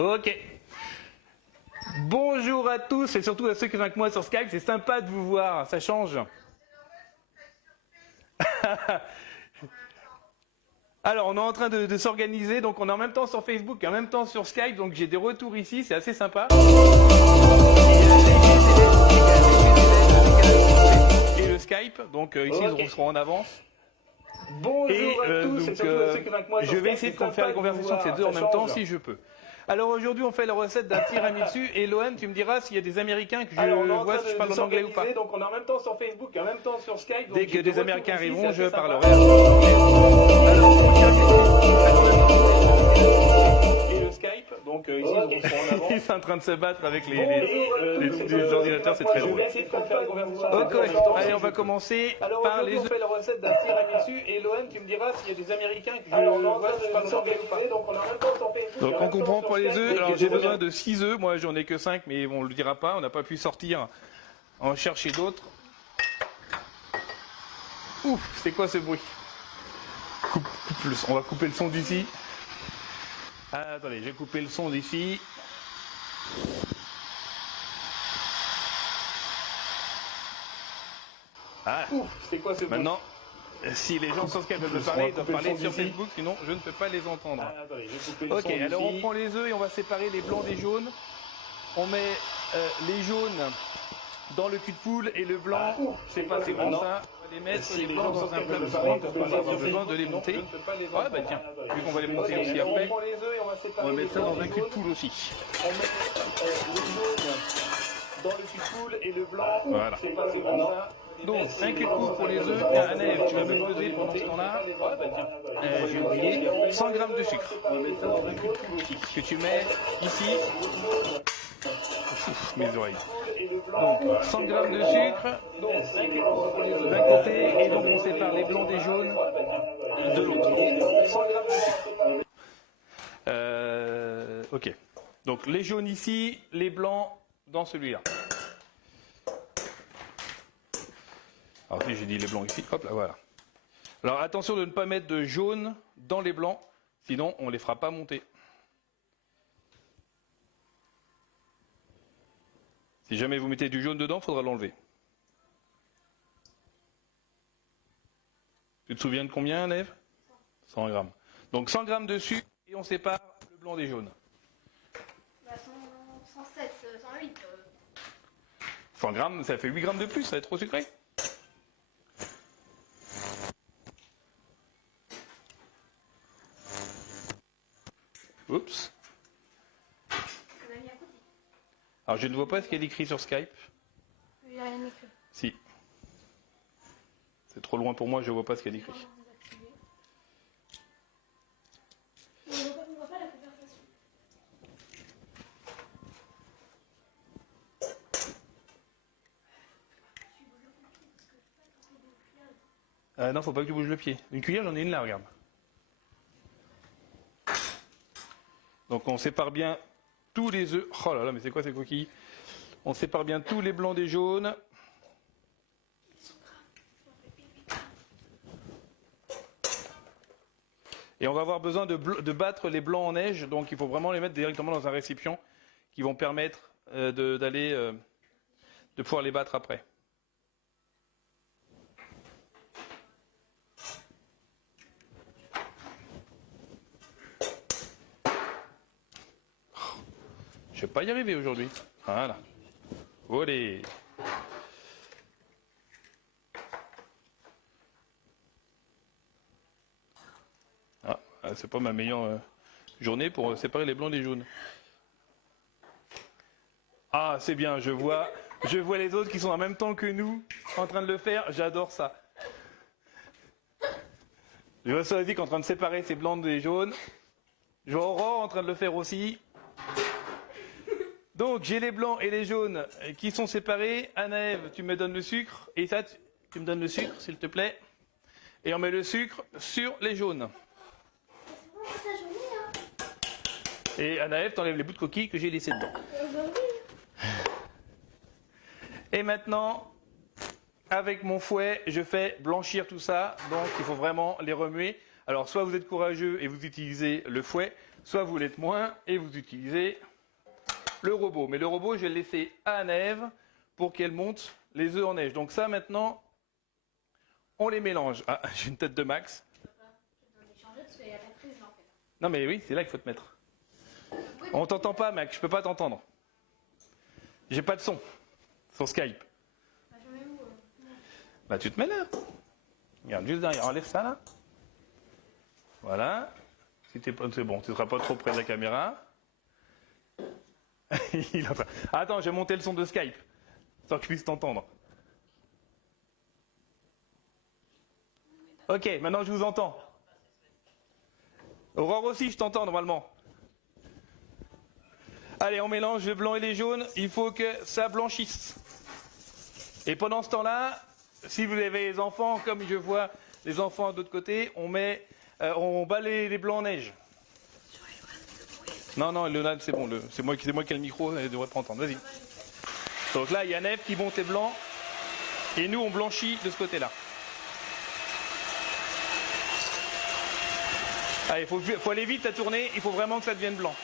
Ok. Bonjour à tous et surtout à ceux qui sont avec moi sur Skype. C'est sympa de vous voir, ça change. Alors, on est en train de s'organiser, donc on est en même temps sur Facebook et en même temps sur Skype, donc j'ai des retours ici, c'est assez sympa. Et le Skype, donc ici ils seront en avance. Bonjour à tous, donc, je vais essayer de faire les conversations de ces deux en même temps si je peux. Alors aujourd'hui on fait la recette d'un tiramisu et Lohan tu me diras s'il y a des Américains que je vois si je parle en anglais ou pas. Donc on est en même temps sur Facebook et en même temps sur Skype. Dès que des Américains arriveront je parlerai. Et le Skype, donc ici ils seront en avant. Ils sont en train de se battre avec les ordinateurs, c'est très drôle. Je vais essayer de faire les conversations. Ok, allez on va commencer par les œufs. On fait la recette d'un tiramisu et Lohan tu me diras s'il y a des Américains que je vois si je parle en anglais ou pas. Donc on est en même temps sur Facebook. Donc on comprend pour les œufs, alors j'ai besoin de 6 œufs, moi j'en ai que 5 mais on ne le dira pas, on n'a pas pu sortir en chercher d'autres. Ouf, c'est quoi ce bruit? On va couper le son d'ici. Ah, attendez, j'ai coupé le son d'ici. Ah, c'est quoi ce bruit? maintenant, si les gens sur Skype veulent me parler, ils doivent parler sur Facebook, sinon je ne peux pas les entendre. Ah, attendez, j'ai coupé le son Ok, d'ici. alors on prend les œufs et on va séparer les blancs des jaunes. On met les jaunes dans le cul de poule et le blanc, c'est pas assez grand ça. On va les mettre les blancs dans un plat de farine parce qu'on va avoir besoin de les monter. Ouais, bah tiens, vu qu'on va les monter aussi après, on va mettre ça dans un cul de poule aussi. On met les jaunes dans le cul de poule et le blanc, Voilà. c'est pas assez grand ça. Donc, un cul de poule pour les œufs. Tiens, Anaël, tu vas me peser pendant ce temps-là. Ouais, bah tiens, j'ai oublié. 100 g de sucre. On va mettre ça dans un cul de poule aussi. Que tu mets ici. Ouf, mes oreilles. Donc, 100 g de sucre d'un côté et donc on sépare les blancs des jaunes de l'autre. 100 g de sucre. Ok. Donc, les jaunes ici, les blancs dans celui-là. Alors si j'ai dit les blancs ici, hop là, voilà. Alors attention de ne pas mettre de jaune dans les blancs, sinon on ne les fera pas monter. Si jamais vous mettez du jaune dedans, il faudra l'enlever. Tu te souviens de combien, Neve? 100 grammes. Donc 100 grammes de sucre et on sépare le blanc des jaunes. 107, 108. 100 grammes, ça fait 8 grammes de plus, ça va être trop sucré. Oups. Alors je ne vois pas ce qu'il y a écrit sur Skype. Il n'y a rien écrit. Si. C'est trop loin pour moi, je ne vois pas ce qu'il y a écrit. On ne voit pas la conversation. Non, faut pas que tu bouges le pied. Une cuillère, j'en ai une là, regarde. Donc on sépare bien tous les œufs. Oh là là, mais c'est quoi ces coquilles? On sépare bien tous les blancs des jaunes. Et on va avoir besoin de battre les blancs en neige, donc il faut vraiment les mettre directement dans un récipient qui vont permettre de pouvoir les battre après. Je vais pas y arriver aujourd'hui. Voilà. Olé. Ah, c'est pas ma meilleure journée pour séparer les blancs des jaunes. Ah, c'est bien, je vois les autres qui sont en même temps que nous en train de le faire. J'adore ça. Je vois Soazic en train de séparer ses blancs des jaunes. Je vois Aurore en train de le faire aussi. Donc, j'ai les blancs et les jaunes qui sont séparés. Anna-Ève, tu me donnes le sucre. Et ça, tu me donnes le sucre, s'il te plaît. Et on met le sucre sur les jaunes. Et Anna-Ève, t'enlèves les bouts de coquille que j'ai laissés dedans. Et maintenant, avec mon fouet, je fais blanchir tout ça. Donc, il faut vraiment les remuer. Alors, soit vous êtes courageux et vous utilisez le fouet, soit vous l'êtes moins et vous utilisez le robot. Mais le robot, je vais le laisser à Anna-Ève pour qu'elle monte les œufs en neige. Donc ça, maintenant, on les mélange. Ah, j'ai une tête de Max. Non, mais oui, c'est là qu'il faut te mettre. On t'entend pas, Max. Je peux pas t'entendre. J'ai pas de son sur Skype. Bah, tu te mets là. Regarde, juste derrière. Enlève ça, là. Voilà. Si t'es pas, c'est bon, tu ne seras pas trop près de la caméra. Attends, je vais monter le son de Skype, sans que je puisse t'entendre. Ok, maintenant je vous entends. Aurore aussi, je t'entends normalement. Allez, on mélange le blanc et les jaunes, il faut que ça blanchisse. Et pendant ce temps-là, si vous avez les enfants, comme je vois les enfants de l'autre côté, on bat les blancs en neige. Non, Léonard, c'est bon, c'est moi qui ai le micro, elle devrait pas entendre, vas-y. Donc là, il y a Neve qui monte les blancs, et nous, on blanchit de ce côté-là. Allez, il faut aller vite à tourner, il faut vraiment que ça devienne blanc.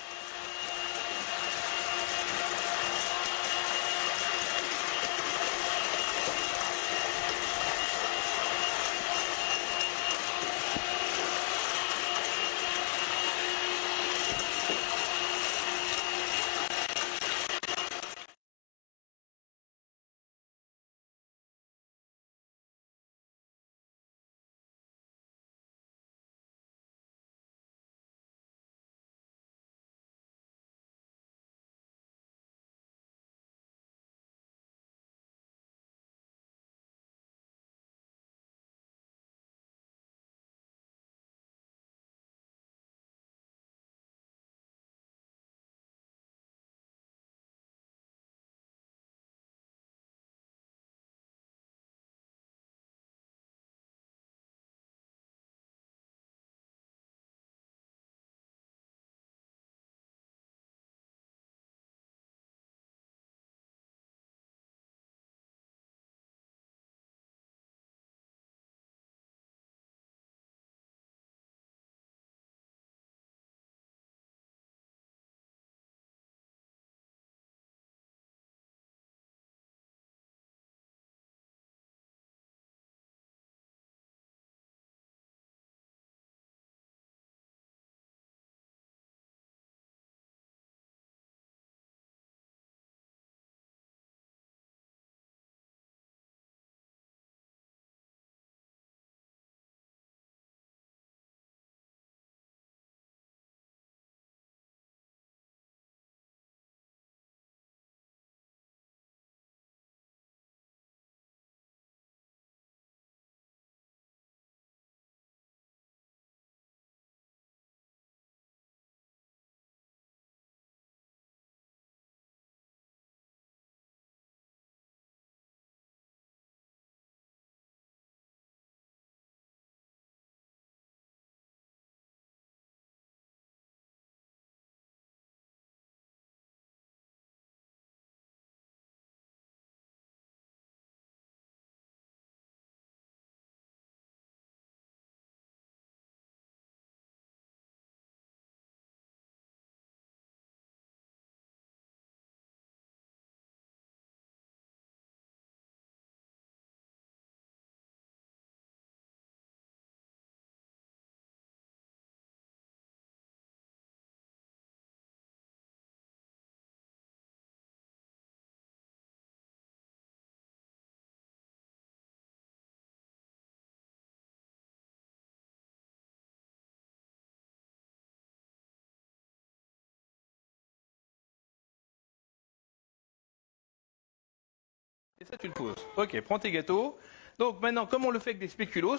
Et ça, tu le poses. Ok, prends tes gâteaux. Donc maintenant, comme on le fait avec des spéculoos,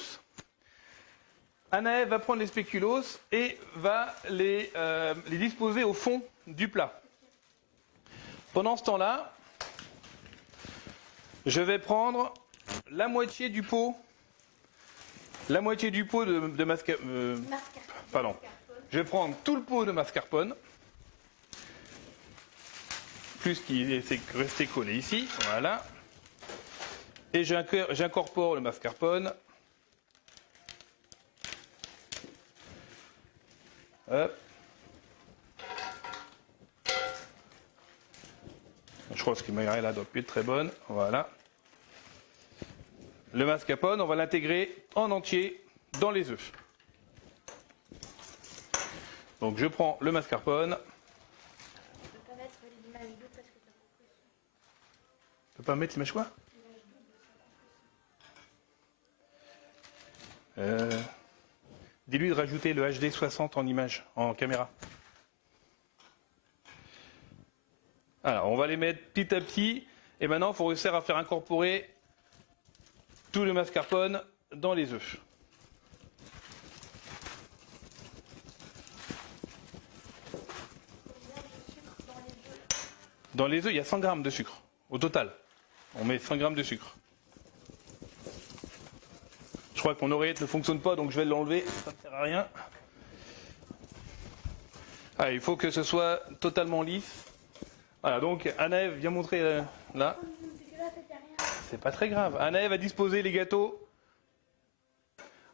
Anaëv va prendre les spéculoos et va les disposer au fond du plat. Pendant ce temps-là, je vais prendre la moitié du pot de mascarpone. Pardon. Je vais prendre tout le pot de mascarpone, plus qui est resté collé ici, voilà. Et j'incorpore le mascarpone. Hop. Je crois que ce qui m'a là doit plus être très bonne. Voilà. Le mascarpone, on va l'intégrer en entier dans les œufs. Donc je prends le mascarpone. Tu peux pas mettre les images d'eau parce que t'as compris. Tu peux pas mettre l'image quoi? Dis-lui de rajouter le HD 60 en image, en caméra. Alors, on va les mettre petit à petit. Et maintenant, il faut réussir à faire incorporer tout le mascarpone dans les œufs. Dans les œufs, il y a 100 grammes de sucre, au total. On met 100 grammes de sucre. Je crois que mon oreillette ne fonctionne pas, donc je vais l'enlever, ça ne sert à rien. Ah, il faut que ce soit totalement lisse. Voilà, donc Anaëv, viens montrer là. C'est pas très grave. Anaëv va disposer les gâteaux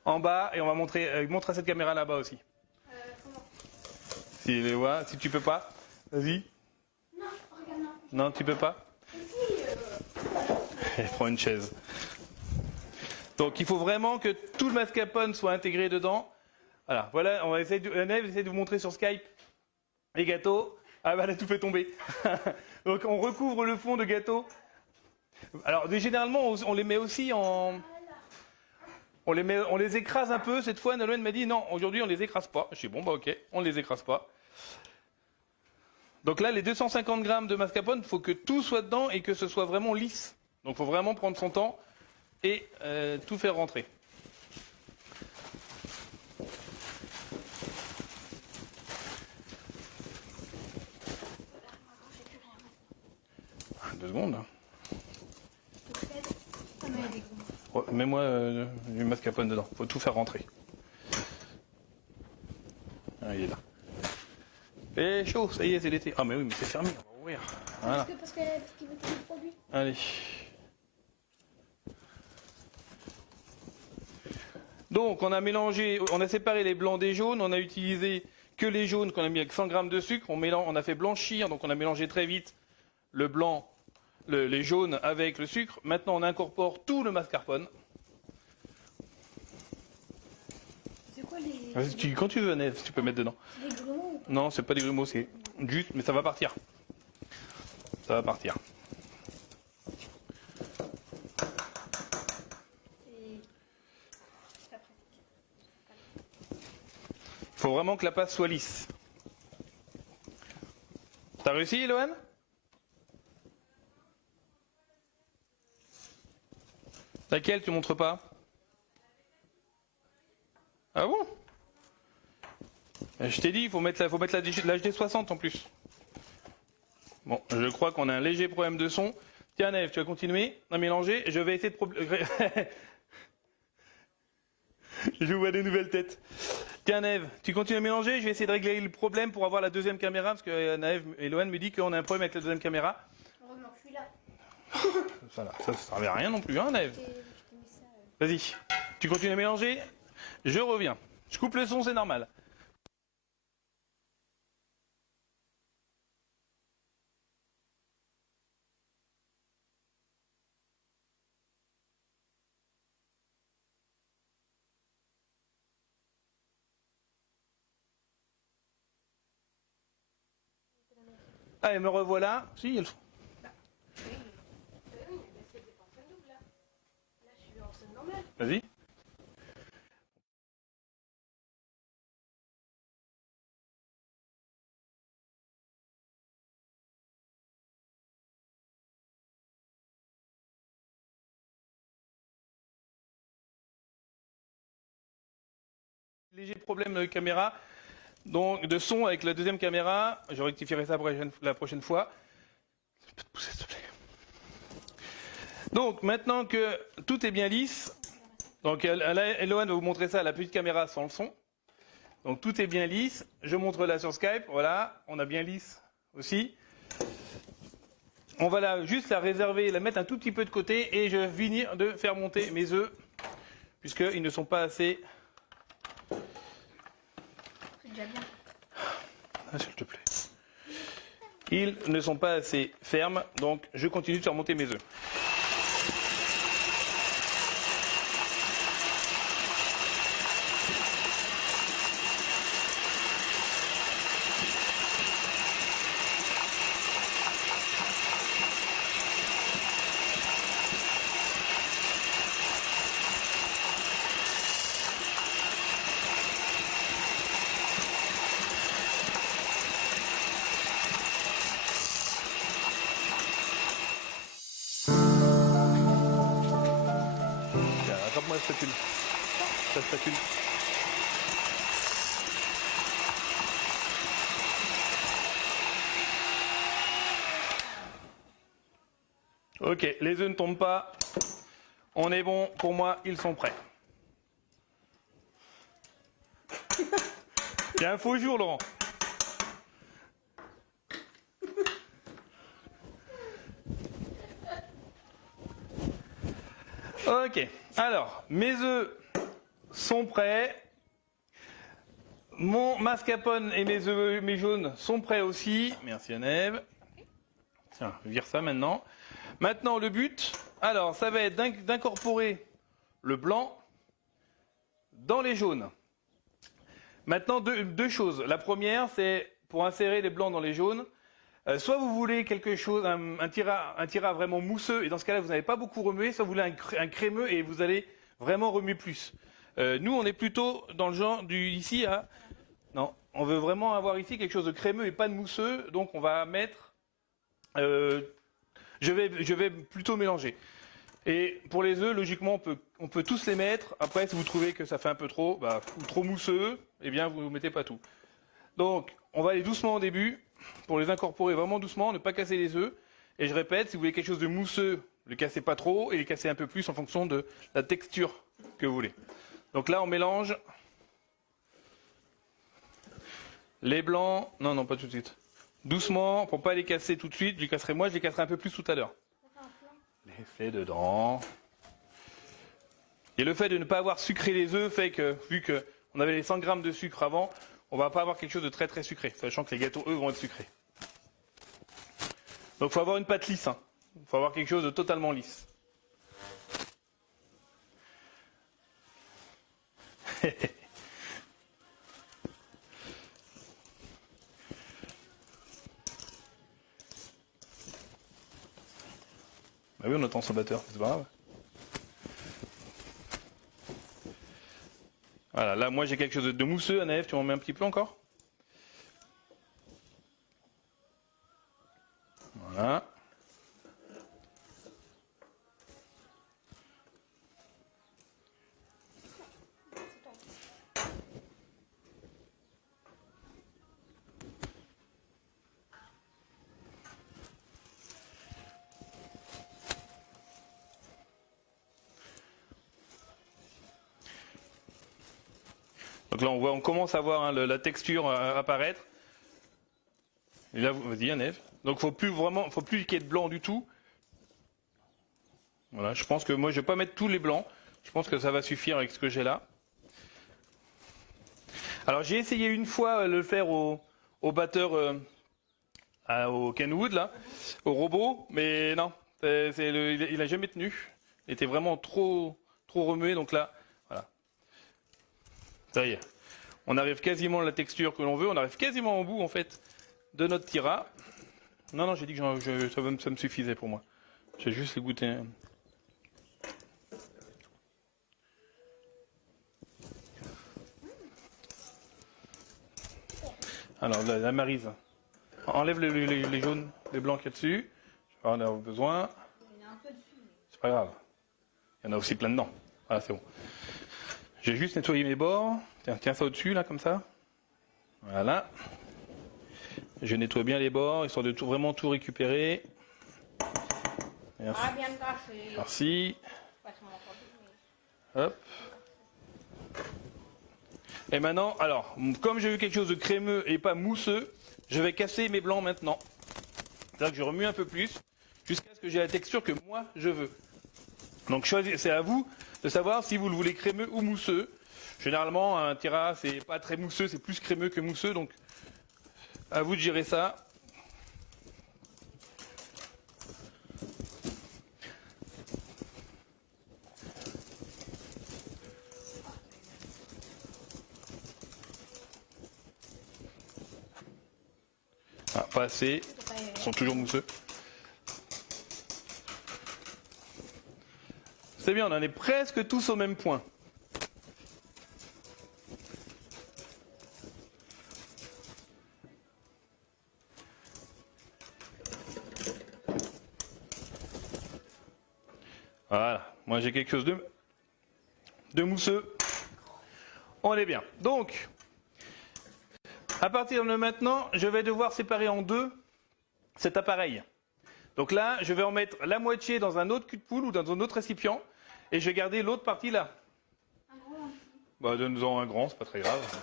en bas et on va montrer, montre à cette caméra là-bas aussi. Comment? Si les voit, si tu peux pas, vas-y. Non, regarde, non. Non, tu peux pas. Elle prend une chaise. Donc il faut vraiment que tout le mascarpone soit intégré dedans. Voilà, on va essayer Anaëv essaie de vous montrer sur Skype les gâteaux. Ah bah elle a tout fait tomber. Donc on recouvre le fond de gâteau. Alors généralement on les met aussi en... On les écrase un peu. Cette fois Nolwenn m'a dit non, aujourd'hui on les écrase pas. Je dis bon bah ok, on les écrase pas. Donc là les 250 grammes de mascarpone, il faut que tout soit dedans et que ce soit vraiment lisse. Donc il faut vraiment prendre son temps et tout faire rentrer. Deux secondes. Mets-moi du mascarpone dedans. Faut tout faire rentrer. Ah, il est là. Et chaud, ça y est, c'est l'été. Ah mais oui, mais c'est fermé, on va ouvrir. Voilà. Parce qu'il veut tout le produit. Allez. Donc on a mélangé, on a séparé les blancs des jaunes, on a utilisé que les jaunes qu'on a mis avec 100 grammes de sucre, on a fait blanchir, donc on a mélangé très vite le blanc, les jaunes avec le sucre. Maintenant on incorpore tout le mascarpone. C'est quoi les... Quand tu veux, Nef, tu peux mettre dedans. C'est des grumeaux? Non, c'est pas des grumeaux, c'est juste, mais ça va partir. Ça va partir. Il faut vraiment que la pâte soit lisse. T'as réussi, Eloane? Laquelle tu montres pas? Ah bon? Je t'ai dit, il faut mettre l'HD 60 en plus. Bon, je crois qu'on a un léger problème de son. Tiens, Neve, tu vas continuer à mélanger. Je vais essayer de... Je vois des nouvelles têtes. Tiens, Neve, tu continues à mélanger. Je vais essayer de régler le problème pour avoir la deuxième caméra. Parce que Neve et Loane me dit qu'on a un problème avec la deuxième caméra. Heureusement que je suis là. Ça ne servait à rien non plus, hein, Neve? Vas-y, tu continues à mélanger. Je reviens. Je coupe le son, c'est normal. Allez, me revoilà. Si, il faut. Oui, mais c'était pas en scène double là. Là, je suis en scène normale. Vas-y. Léger problème de caméra, donc de son avec la deuxième caméra. Je rectifierai ça la prochaine fois. Je peux te pousser, s'il te plaît. Donc maintenant que tout est bien lisse, donc Eloane va vous montrer ça à la petite caméra sans le son. Donc tout est bien lisse. Je montre là sur Skype. Voilà, on a bien lisse aussi. On va juste la réserver, la mettre un tout petit peu de côté et je vais finir de faire monter mes œufs puisqu'ils ne sont pas assez. C'est déjà bien. Ah, s'il te plaît. Ils ne sont pas assez fermes, donc je continue de faire monter mes œufs. Attrape-moi la spatule. Ta spatule. Ok, les œufs ne tombent pas. On est bon, pour moi, ils sont prêts. Il y a un faux jour, Laurent. Ok, alors, mes œufs sont prêts. Mon mascarpone et mes œufs, mes jaunes, sont prêts aussi. Merci Annève. Tiens, vire ça maintenant. Maintenant, le but, alors, ça va être d'incorporer le blanc dans les jaunes. Maintenant, deux choses. La première, c'est pour insérer les blancs dans les jaunes. Soit vous voulez quelque chose, un tira vraiment mousseux, et dans ce cas-là, vous n'avez pas beaucoup remué, soit vous voulez un crémeux, et vous allez vraiment remuer plus. Nous, on est plutôt dans le genre ici à... Non, on veut vraiment avoir ici quelque chose de crémeux et pas de mousseux, donc on va mettre... je vais plutôt mélanger. Et pour les œufs, logiquement, on peut tous les mettre. Après, si vous trouvez que ça fait un peu trop, ou trop mousseux, eh bien, vous ne mettez pas tout. Donc, on va aller doucement au début, pour les incorporer vraiment doucement, ne pas casser les œufs. Et je répète, si vous voulez quelque chose de mousseux, ne le cassez pas trop, et les cassez un peu plus en fonction de la texture que vous voulez. Donc là, on mélange les blancs, non, pas tout de suite. Doucement, pour pas les casser tout de suite, je les casserai un peu plus tout à l'heure. Les faits dedans. Et le fait de ne pas avoir sucré les œufs fait que, vu qu'on avait les 100 grammes de sucre avant, on va pas avoir quelque chose de très très sucré, sachant que les gâteaux, eux, vont être sucrés. Donc il faut avoir une pâte lisse. Il faut avoir quelque chose de totalement lisse. Bah oui, on entend son batteur, c'est pas grave. Voilà, là, moi j'ai quelque chose de mousseux, Anaëv, tu m'en mets un petit peu encore? Voilà. Donc là, on commence à voir la texture apparaître. Et là, vas-y, Anaëv. Donc, faut plus qu'il y ait de blanc du tout. Voilà, je pense que moi, je vais pas mettre tous les blancs. Je pense que ça va suffire avec ce que j'ai là. Alors, j'ai essayé une fois de le faire au batteur, au Kenwood là, au robot, mais non, il a jamais tenu. Il était vraiment trop remué, donc là, voilà. Ça y est. On arrive quasiment à la texture que l'on veut. On arrive quasiment au bout, en fait, de notre tira. Non, j'ai dit que ça me suffisait pour moi. J'ai juste les goûter. Alors, la Maryse. Enlève les jaunes, les blancs qu'il y a dessus. Je vais en avoir besoin. Il y en a un peu dessus. C'est pas grave. Il y en a aussi plein dedans. Voilà, c'est bon. J'ai juste nettoyé mes bords. Tiens ça au-dessus, là, comme ça. Voilà. Je nettoie bien les bords, histoire de vraiment tout récupérer. Merci. Ah, bien caché. Merci. Pas sur mon produit, Hop. Et maintenant, alors, comme j'ai eu quelque chose de crémeux et pas mousseux, je vais casser mes blancs maintenant. C'est-à-dire que je remue un peu plus, jusqu'à ce que j'ai la texture que moi je veux. Donc c'est à vous de savoir si vous le voulez crémeux ou mousseux. Généralement, un Tira, c'est pas très mousseux, c'est plus crémeux que mousseux, donc à vous de gérer ça. Ah, pas assez, ils sont toujours mousseux. C'est bien, on en est presque tous au même point. Voilà, moi j'ai quelque chose de mousseux. On est bien. Donc, à partir de maintenant, je vais devoir séparer en deux cet appareil. Donc là, je vais en mettre la moitié dans un autre cul de poule ou dans un autre récipient et je vais garder l'autre partie là. Un gros. Bah, donne-nous-en un grand, c'est pas très grave.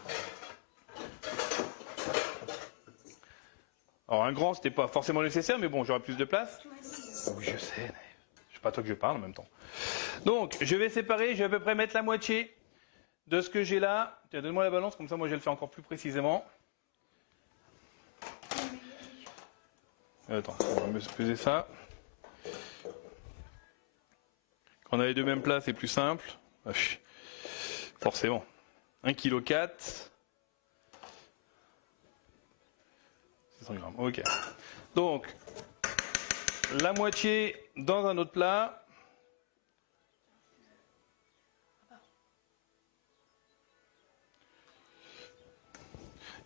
Alors un grand, c'était pas forcément nécessaire, mais bon, j'aurai plus de place. Oui, je sais, mais c'est pas toi que je parle en même temps. Donc, je vais séparer, je vais à peu près mettre la moitié de ce que j'ai là. Tiens, donne-moi la balance, comme ça, moi, je vais le faire encore plus précisément. Attends, on va me peser ça. Quand on a les deux mêmes plats, c'est plus simple. Forcément. 1,4 kg. 600 grammes, ok. Donc, la moitié dans un autre plat.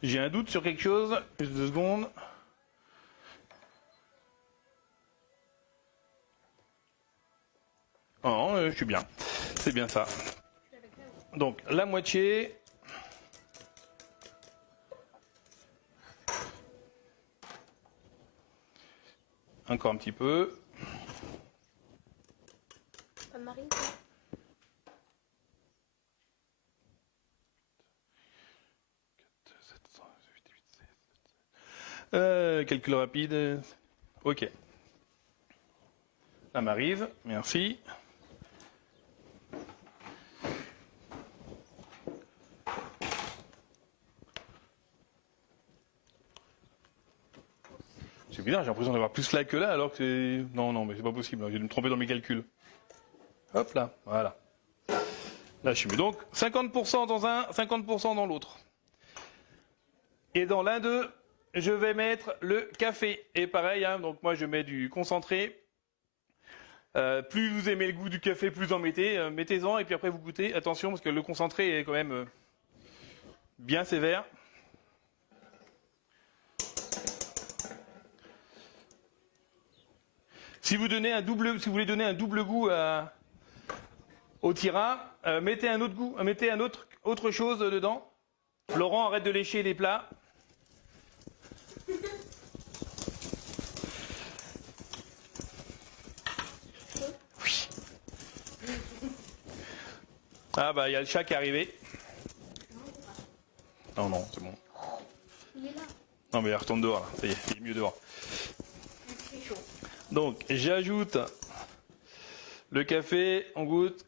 J'ai un doute sur quelque chose. Juste 2 secondes. Oh, je suis bien. C'est bien ça. Donc, la moitié. Encore un petit peu. Pas de marine. Calcul rapide. Ok. Ça m'arrive. Merci. C'est bizarre, j'ai l'impression d'avoir plus là que là, alors que c'est... Non, mais c'est pas possible, j'ai dû me tromper dans mes calculs. Hop là, voilà. Là, je suis mieux. Donc, 50% dans un, 50% dans l'autre. Et dans l'un d'eux, je vais mettre le café. Et pareil, hein, donc moi, je mets du concentré. Plus vous aimez le goût du café, plus vous en mettez. Mettez-en, et puis après, vous goûtez. Attention, parce que le concentré est quand même bien sévère. Si vous voulez donner un double goût au Tira, mettez un autre goût, mettez autre chose dedans. Laurent, arrête de lécher les plats. Oui. Ah bah il y a le chat qui est arrivé. Non, c'est bon. Il est là. Non mais il retourne dehors là, ça y est, il est mieux dehors. C'est chaud. Donc j'ajoute le café, on goûte.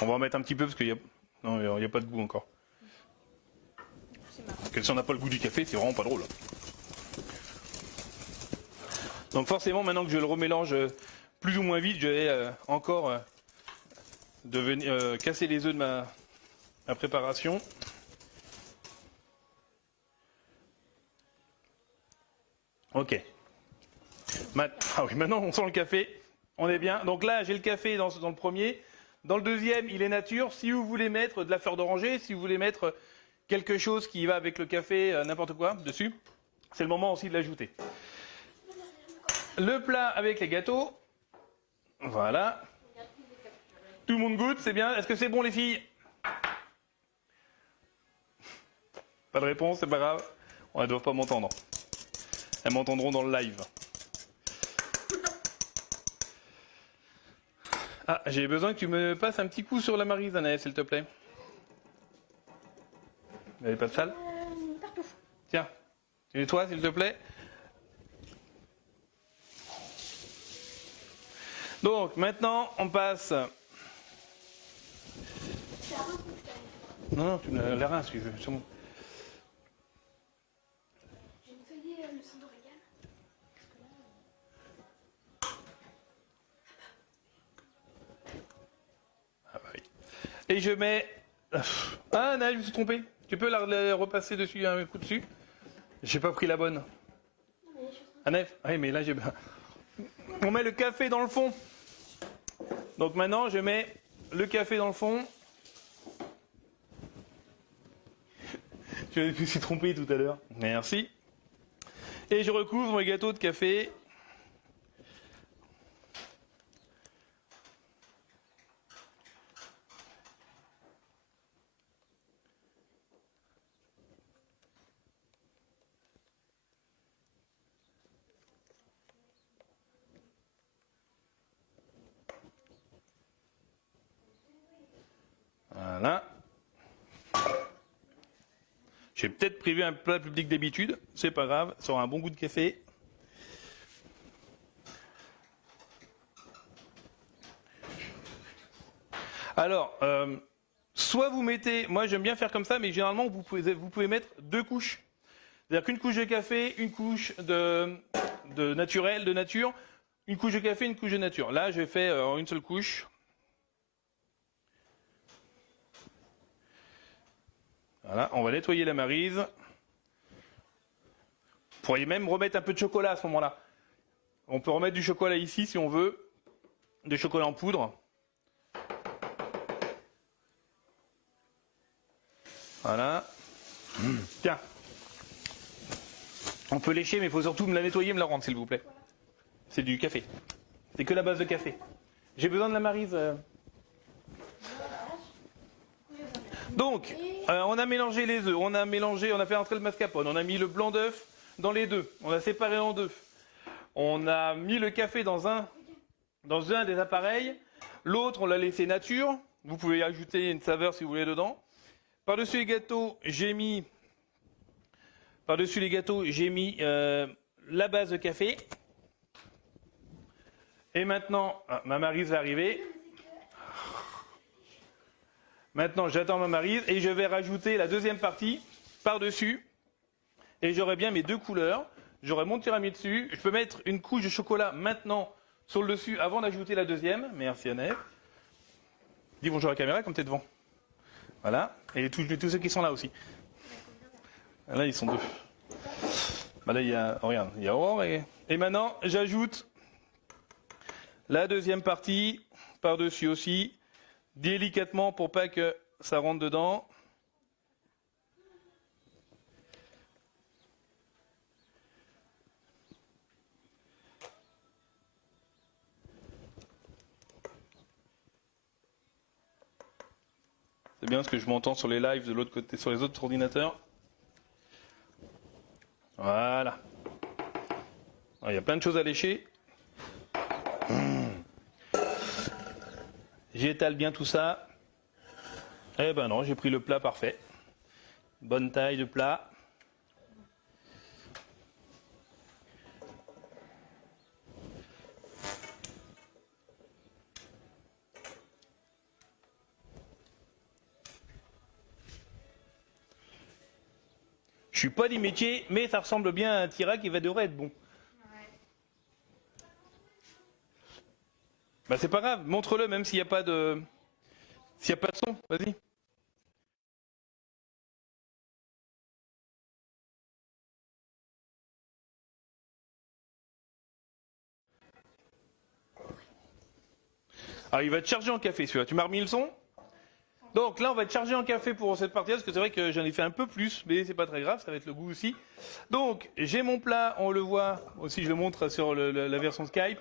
On va en mettre un petit peu parce qu'il y a... Non, il n'y a pas de goût encore. Parce que si on n'a pas le goût du café, c'est vraiment pas drôle. Donc forcément, maintenant que je le remélange plus ou moins vite, je vais encore casser les œufs de ma préparation. Ok. Ah oui, maintenant on sent le café. On est bien. Donc là, j'ai le café dans le premier. Dans le deuxième, il est nature. Si vous voulez mettre de la fleur d'oranger, si vous voulez mettre quelque chose qui va avec le café, n'importe quoi, dessus, c'est le moment aussi de l'ajouter. Le plat avec les gâteaux. Voilà. Tout le monde goûte, c'est bien. Est-ce que c'est bon les filles? Pas de réponse, c'est pas grave. Elles ne doivent pas m'entendre. Elles m'entendront dans le live. Ah, j'ai besoin que tu me passes un petit coup sur la Maryse, Anaël, s'il te plaît. Vous n'avez pas de salle? Partout. Tiens, tu nettoies, s'il te plaît. Donc, maintenant, on passe... Non, tu me la rinces, si tu veux. C'est bon. J'ai nettoyé le centre d'orégal. Ah bah oui. Et je mets... Ah, Naël, je me suis trompé. Tu peux la repasser dessus, un coup dessus? J'ai pas pris la bonne. Anef? Oui, mais là, j'ai... On met le café dans le fond. Donc maintenant, je mets le café dans le fond. Je me suis trompé tout à l'heure. Merci. Et je recouvre mon gâteau de café. Voilà. J'ai peut-être prévu un plat public d'habitude, c'est pas grave, ça aura un bon goût de café. Alors, soit vous mettez, moi j'aime bien faire comme ça, mais généralement vous pouvez mettre 2 couches. C'est-à-dire qu'une couche de café, une couche de naturel, de nature, une couche de café, une couche de nature. Là, je fais une seule couche. Voilà, on va nettoyer la Maryse. Vous pourriez même remettre un peu de chocolat à ce moment-là. On peut remettre du chocolat ici si on veut. Du chocolat en poudre. Voilà. Tiens. On peut lécher, mais il faut surtout me la nettoyer et me la rendre, s'il vous plaît. C'est du café. C'est que la base de café. J'ai besoin de la Maryse. Donc, on a mélangé les œufs, on a fait entrer le mascarpone, on a mis le blanc d'œuf dans les deux, on a séparé en deux. On a mis le café dans un des appareils, l'autre on l'a laissé nature, vous pouvez ajouter une saveur si vous voulez dedans. Par-dessus les gâteaux, j'ai mis la base de café. Et maintenant, ma Maryse va arriver. Maintenant, j'attends ma Maryse et je vais rajouter la deuxième partie par-dessus. Et j'aurai bien mes 2 couleurs. J'aurai mon tiramisu dessus. Je peux mettre une couche de chocolat maintenant sur le dessus avant d'ajouter la deuxième. Merci Annette. Dis bonjour à la caméra comme tu es devant. Voilà. Et tous ceux qui sont là aussi. Là, ils sont 2. Bah là, il y a, oh, regarde, il y a Aurore et maintenant, j'ajoute la deuxième partie par-dessus aussi. Délicatement pour pas que ça rentre dedans. C'est bien parce que je m'entends sur les lives de l'autre côté, sur les autres ordinateurs. Voilà. Il y a plein de choses à lécher. J'étale bien tout ça. Eh ben non, j'ai pris le plat parfait. Bonne taille de plat. Je suis pas du métier, mais ça ressemble bien à un tirac qui devrait être bon. Bah c'est pas grave, montre-le même s'il n'y a pas de son, vas-y. Alors il va te charger en café celui-là, tu m'as remis le son? Donc là on va te charger en café pour cette partie-là, parce que c'est vrai que j'en ai fait un peu plus, mais c'est pas très grave, ça va être le goût aussi. Donc j'ai mon plat, on le voit, aussi je le montre sur la version Skype.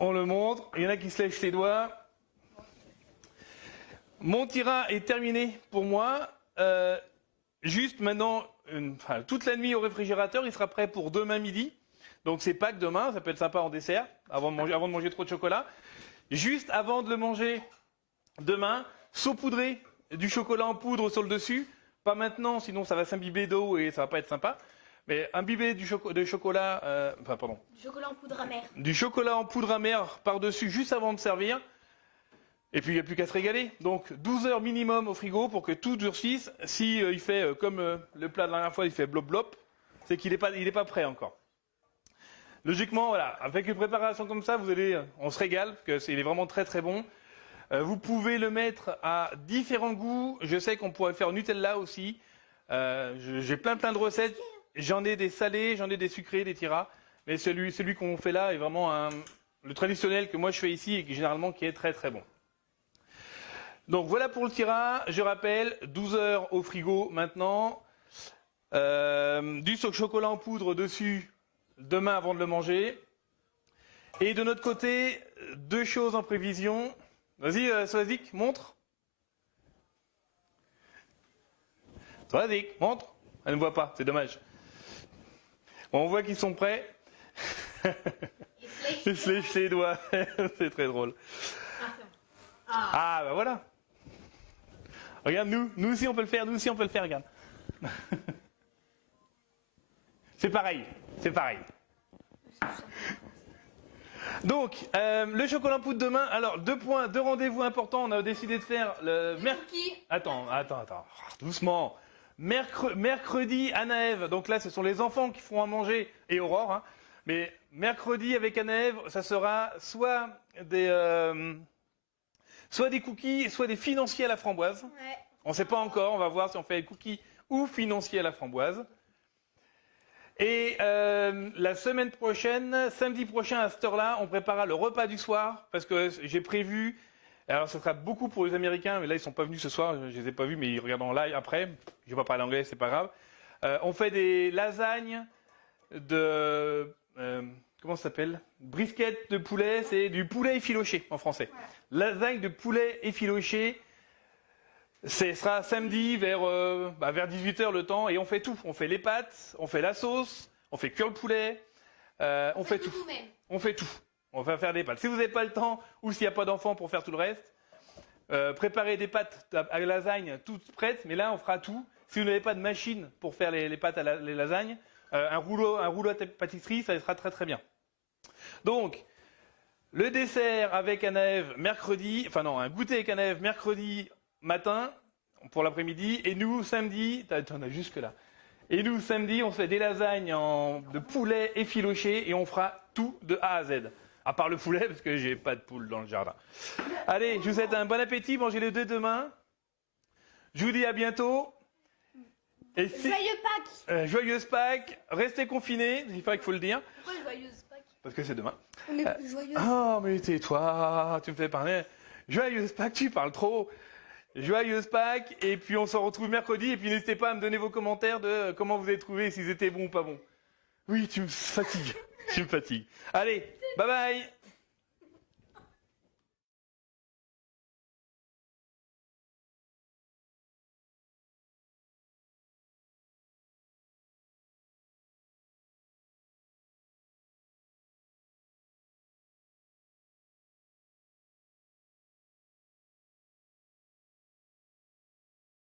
On le montre, il y en a qui se lèchent les doigts. Mon tirage est terminé pour moi. Juste maintenant, toute la nuit au réfrigérateur, il sera prêt pour demain midi. Donc c'est Pâques demain, ça peut être sympa en dessert, avant de manger trop de chocolat. Juste avant de le manger demain, saupoudrer du chocolat en poudre sur le dessus. Pas maintenant, sinon ça va s'imbiber d'eau et ça va pas être sympa. Mais imbiber de chocolat, Du chocolat en poudre amère. du chocolat en poudre amère par-dessus juste avant de servir. Et puis il n'y a plus qu'à se régaler. Donc 12 heures minimum au frigo pour que tout durcisse. Si il fait comme le plat de la dernière fois, il fait blop blop, c'est qu'il n'est pas prêt encore. Logiquement, voilà, avec une préparation comme ça, on se régale, parce qu'il est vraiment très très bon. Vous pouvez le mettre à différents goûts. Je sais qu'on pourrait faire Nutella aussi. J'ai plein de recettes. J'en ai des salés, j'en ai des sucrés, des tiras. Mais celui qu'on fait là est vraiment le traditionnel que moi je fais ici et qui généralement qui est très très bon. Donc voilà pour le tirage. Je rappelle, 12 heures au frigo maintenant. Du chocolat en poudre dessus demain avant de le manger. Et de notre côté, 2 choses en prévision. Vas-y, Swazik, montre. Swazik, montre. Elle ne voit pas, c'est dommage. Bon, on voit qu'ils sont prêts. Ils se lèchent les doigts. C'est très drôle. Ah, bah voilà. Regarde, nous aussi on peut le faire, regarde. C'est pareil. Donc, le chocolat en poudre demain. Alors, 2 rendez-vous importants. On a décidé de faire le mercredi. Attends, doucement. Mercredi, Anna-Ève. Donc là, ce sont les enfants qui feront à manger et Aurore. Hein. Mais mercredi avec Anna-Ève, ça sera soit des cookies, soit des financiers à la framboise. Ouais. On ne sait pas encore. On va voir si on fait des cookies ou financiers à la framboise. Et la semaine prochaine, samedi prochain à cette heure-là, on préparera le repas du soir parce que j'ai prévu. Alors, ce sera beaucoup pour les Américains, mais là ils sont pas venus ce soir. Je les ai pas vus, mais ils regardent en live après. Je vais pas parler anglais, c'est pas grave. On fait des lasagnes de comment ça s'appelle? Brisket de poulet, c'est du poulet effiloché en français. Ouais. Lasagne de poulet effiloché. Ce sera samedi vers 18h le temps et on fait tout. On fait les pâtes, on fait la sauce, on fait cuire le poulet, on fait tout. On fait tout. On va faire des pâtes. Si vous n'avez pas le temps ou s'il n'y a pas d'enfants pour faire tout le reste, préparez des pâtes à lasagne toutes prêtes. Mais là, on fera tout. Si vous n'avez pas de machine pour faire les pâtes les lasagnes, un rouleau à pâtisserie, ça sera très très bien. Donc, le dessert avec Anna-Ève un goûter avec Anna-Ève mercredi matin pour l'après-midi et nous samedi, t'en as jusque là. Et nous samedi, on se fait des lasagnes de poulet effiloché et on fera tout de A à Z. À part le poulet parce que j'ai pas de poule dans le jardin. Allez, je vous souhaite un bon appétit, mangez les 2 demain. Je vous dis à bientôt. Et joyeuse Pâques, restez confinés, il paraît qu'il faut le dire. Pourquoi joyeuse Pâques? Parce que c'est demain. On est plus joyeuse. Oh mais tais-toi, tu me fais parler. Joyeuse Pâques, tu parles trop. Joyeuse Pâques, et puis on se retrouve mercredi, et puis n'hésitez pas à me donner vos commentaires de comment vous avez trouvé, s'ils étaient bons ou pas bons. Oui, tu me fatigues. Allez, bye bye.